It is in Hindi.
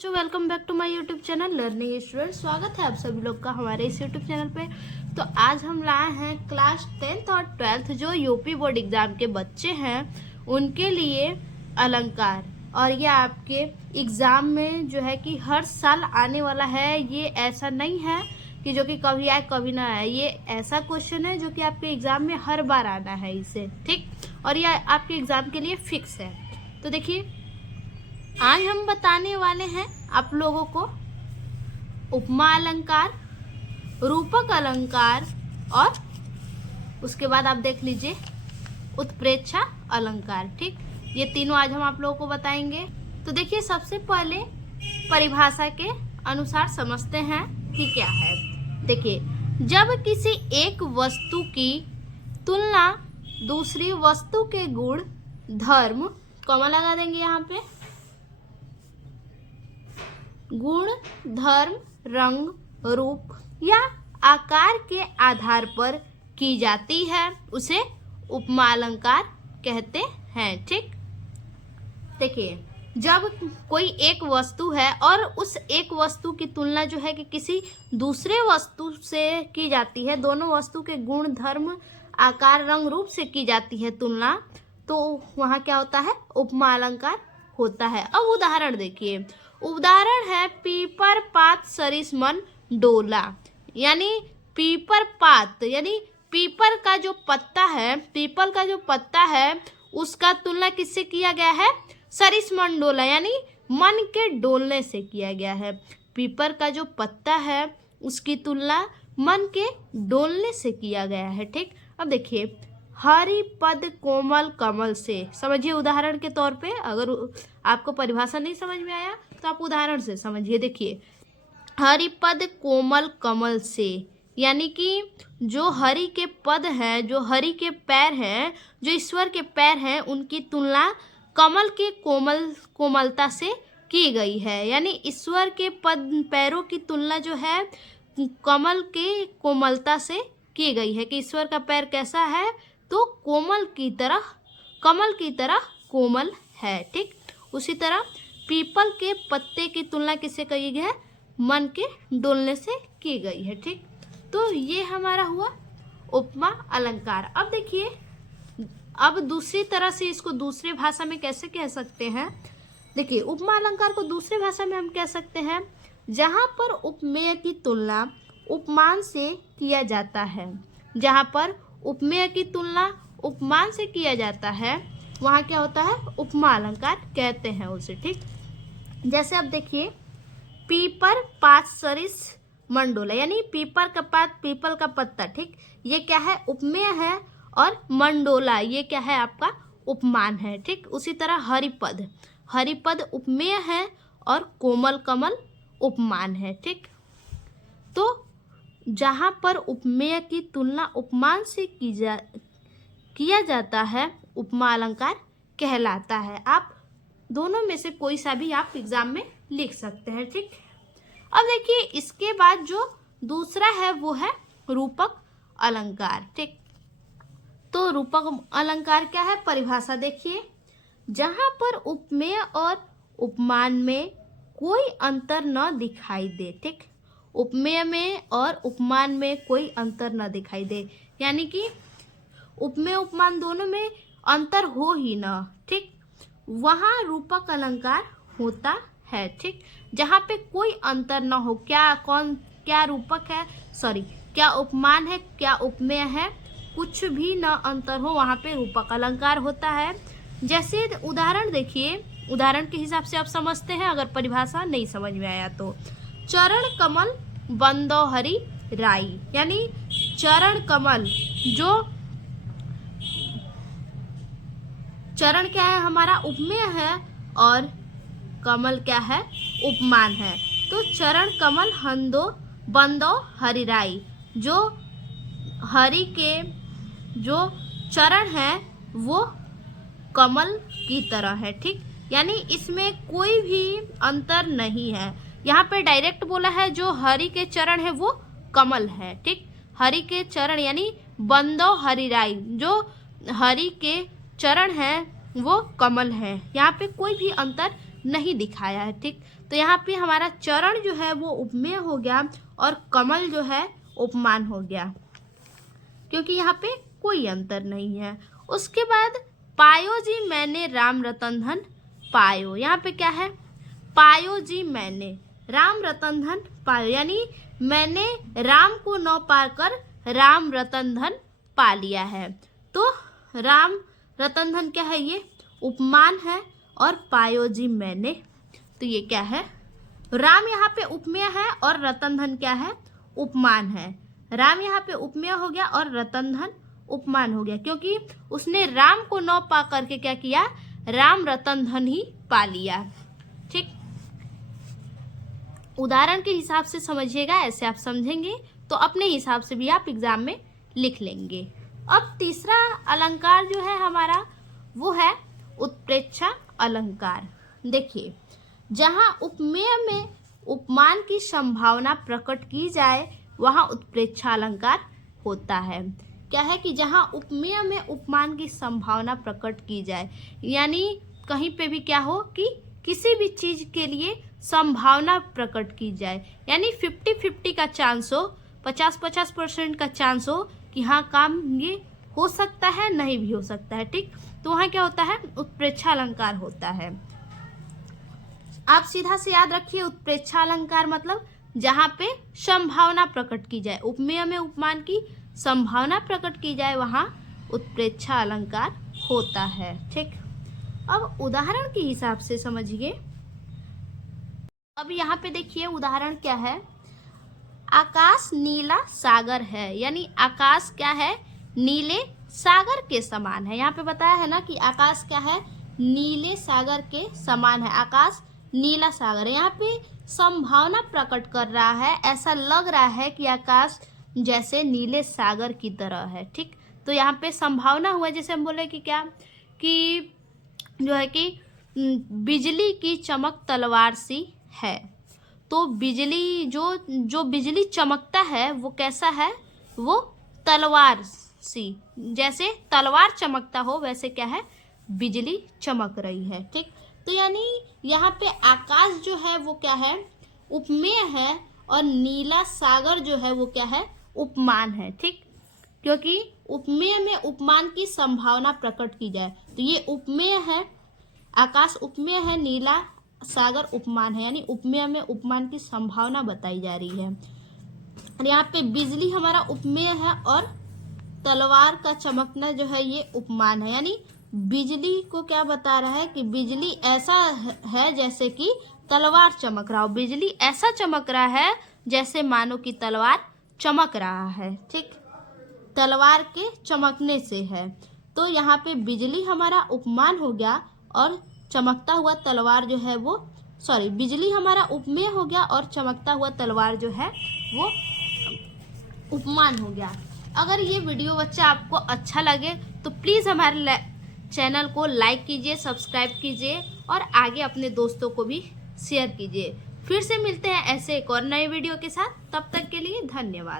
Welcome back to my YouTube channel learning student. स्वागत है आप सभी लोग का हमारे इस यूट्यूब चैनल पे। तो आज हम लाए हैं क्लास 10th और 12th जो यूपी बोर्ड एग्जाम के बच्चे हैं उनके लिए अलंकार। और ये आपके एग्जाम में जो है कि हर साल आने वाला है। ये ऐसा नहीं है कि जो कि कभी आए कभी ना आए। ये ऐसा क्वेश्चन है जो कि आपके एग्जाम में हर बार आना है इसे, ठीक। और ये आपके एग्जाम के लिए फिक्स है। तो देखिए, आज हम बताने वाले हैं आप लोगों को उपमा अलंकार, रूपक अलंकार और उसके बाद आप देख लीजिए उत्प्रेक्षा अलंकार, ठीक। ये तीनों आज हम आप लोगों को बताएंगे। तो देखिए, सबसे पहले परिभाषा के अनुसार समझते हैं कि क्या है। देखिए, जब किसी एक वस्तु की तुलना दूसरी वस्तु के गुण, धर्म, कॉमा लगा देंगे यहाँ पे, गुण, धर्म, रंग, रूप या आकार के आधार पर की जाती है उसे उपमा अलंकार कहते हैं, ठीक। देखिए, जब कोई एक वस्तु है और उस एक वस्तु की तुलना जो है कि किसी दूसरे वस्तु से की जाती है, दोनों वस्तु के गुण, धर्म, आकार, रंग, रूप से की जाती है तुलना, तो वहाँ क्या होता है? उपमा अलंकार होता है। अब उदाहरण देखिए, उदाहरण है पीपर पात सरिस मन डोला। यानी पीपर पात यानी पीपर का जो पत्ता है, पीपल का जो पत्ता है उसका तुलना किससे किया गया है? सरिस मन डोला यानी मन के डोलने से किया गया है। पीपर का जो पत्ता है उसकी तुलना मन के डोलने से किया गया है, ठीक। अब देखिए, हरि पद कोमल कमल से, समझिए उदाहरण के तौर पे। अगर आपको परिभाषा नहीं समझ में आया तो आप उदाहरण से समझिए। देखिए, हरि पद कोमल कमल से यानी कि जो हरि के पद हैं, जो हरि के पैर हैं, जो ईश्वर के पैर हैं, उनकी तुलना कमल के कोमलता से की गई है। यानी ईश्वर के पैरों की तुलना जो है कमल के कोमलता से की गई है कि ईश्वर का पैर कैसा है? तो कमल की तरह कोमल है, ठीक। उसी तरह पीपल के पत्ते की तुलना किससे की गई है? मन के डोलने से की गई है, ठीक। तो ये हमारा हुआ उपमा अलंकार। अब देखिए, अब दूसरी तरह से इसको दूसरी भाषा में कैसे कह सकते हैं। देखिए, उपमा अलंकार को दूसरी भाषा में हम कह सकते हैं जहाँ पर उपमेय की तुलना उपमान से किया जाता है। जहाँ पर उपमेय की तुलना उपमान से किया जाता है वहाँ क्या होता है? उपमा अलंकार कहते हैं उसे, ठीक। जैसे अब देखिए, पीपर पात सरिस मंडोला यानी पीपर का पात, पीपल का पत्ता, ठीक। ये क्या है? उपमेय है। और मंडोला ये क्या है? आपका उपमान है, ठीक। उसी तरह हरिपद उपमेय है और कोमल कमल उपमान है, ठीक। तो जहाँ पर उपमेय की तुलना उपमान से किया जाता है उपमा अलंकार कहलाता है। आप दोनों में से कोई सा भी आप एग्जाम में लिख सकते हैं, ठीक। अब देखिए, इसके बाद जो दूसरा है वो है रूपक अलंकार, ठीक। तो रूपक अलंकार क्या है? परिभाषा देखिए, जहाँ पर उपमेय और उपमान में कोई अंतर न दिखाई दे, ठीक। उपमेय में और उपमान में कोई अंतर न दिखाई दे, यानी कि उपमेय उपमान दोनों में अंतर हो ही ना, ठीक। वहाँ रूपक अलंकार होता है, ठीक। जहाँ पे कोई अंतर ना हो, क्या रूपक है, क्या उपमान है, क्या उपमेय है, कुछ भी ना अंतर हो, वहाँ पे रूपक अलंकार होता है। जैसे उदाहरण देखिए, उदाहरण के हिसाब से आप समझते हैं अगर परिभाषा नहीं समझ में आया तो। चरण कमल बंदो हरि राई यानी चरण कमल, जो चरण क्या है? हमारा उपमेय है और कमल क्या है? उपमान है। तो चरण कमल बंदो हरि राई, जो हरि के जो चरण है वो कमल की तरह है, ठीक। यानी इसमें कोई भी अंतर नहीं है। यहाँ पे डायरेक्ट बोला है जो हरि के चरण है वो कमल है, ठीक। हरि के चरण यानी बंदो हरि राई, जो हरि के चरण है वो कमल है। यहाँ पे कोई भी अंतर नहीं दिखाया है, ठीक। तो यहाँ पे हमारा चरण जो है वो उपमेय हो गया और कमल जो है उपमान हो गया, क्योंकि यहाँ पे कोई अंतर नहीं है। उसके बाद पायो जी मैंने राम रतन धन पायो, यहाँ पे क्या है, पायो जी मैंने राम रतन धन पायो, यानी मैंने राम को न पाकर राम रतन धन पा लिया है। तो राम रतन धन क्या है, ये उपमान है, और पायो जी मैंने, तो ये क्या है, राम यहाँ पे उपमेय है और रतन धन क्या है, उपमान है। राम यहाँ पे उपमेय हो गया और रतन धन उपमान हो गया, क्योंकि उसने राम को न पा करके क्या किया, राम रतन धन ही पा लिया। ठीक, उदाहरण के हिसाब से समझिएगा, ऐसे आप समझेंगे तो अपने हिसाब से भी आप एग्जाम में लिख लेंगे। अब तीसरा अलंकार जो है हमारा वो है उत्प्रेक्षा अलंकार। देखिए, जहाँ उपमेय में उपमान की संभावना प्रकट की जाए वहाँ उत्प्रेक्षा अलंकार होता है। क्या है कि जहाँ उपमेय में उपमान की संभावना प्रकट की जाए, यानी कहीं पे भी क्या हो कि किसी भी चीज के लिए संभावना प्रकट की जाए, यानी 50-50 का चांस हो, 50-50% का चांस हो कि हाँ काम ये हो सकता है, नहीं भी हो सकता है। ठीक, तो वहाँ क्या होता है, उत्प्रेक्षा अलंकार होता है। आप सीधा से याद रखिए, उत्प्रेक्षा अलंकार मतलब जहाँ पे संभावना प्रकट की जाए, उपमेय में उपमान की संभावना प्रकट की जाए वहाँ उत्प्रेक्षा अलंकार होता है। ठीक, अब उदाहरण के हिसाब से समझिए। अब यहाँ पे देखिए उदाहरण क्या है, आकाश नीला सागर है, यानी आकाश क्या है, नीले सागर के समान है। यहाँ पे बताया है ना कि आकाश क्या है, नीले सागर के समान है, आकाश नीला सागर है। यहाँ पे संभावना प्रकट कर रहा है, ऐसा लग रहा है कि आकाश जैसे नीले सागर की तरह है। ठीक, तो यहाँ पे संभावना हुआ, जैसे हम बोले कि क्या, कि जो है कि बिजली की चमक तलवार सी है। तो बिजली जो बिजली चमकता है वो कैसा है, वो तलवार सी, जैसे तलवार चमकता हो वैसे क्या है, बिजली चमक रही है। ठीक, तो यानी यहाँ पे आकाश जो है वो क्या है, उपमेय है, और नीला सागर जो है वो क्या है, उपमान है। ठीक, क्योंकि उपमेय में उपमान की संभावना प्रकट की जाए, तो ये उपमेय है, आकाश उपमेय है, नीला सागर उपमान है, यानी उपमेय में उपमान की संभावना बताई जा रही है। और यहाँ पे बिजली हमारा उपमेय है और तलवार का चमकना जो है ये उपमान है, यानी बिजली को क्या बता रहा है कि बिजली ऐसा है जैसे कि तलवार चमक रहा हो, बिजली ऐसा चमक रहा है जैसे मानो कि तलवार चमक रहा है। ठीक, तलवार के चमकने से है, तो यहाँ पे बिजली हमारा उपमान हो गया और चमकता हुआ तलवार जो है वो, बिजली हमारा उपमेय हो गया और चमकता हुआ तलवार जो है वो उपमान हो गया। अगर ये वीडियो बच्चा आपको अच्छा लगे तो प्लीज़ हमारे चैनल को लाइक कीजिए, सब्सक्राइब कीजिए और आगे अपने दोस्तों को भी शेयर कीजिए। फिर से मिलते हैं ऐसे एक और नए वीडियो के साथ, तब तक के लिए धन्यवाद।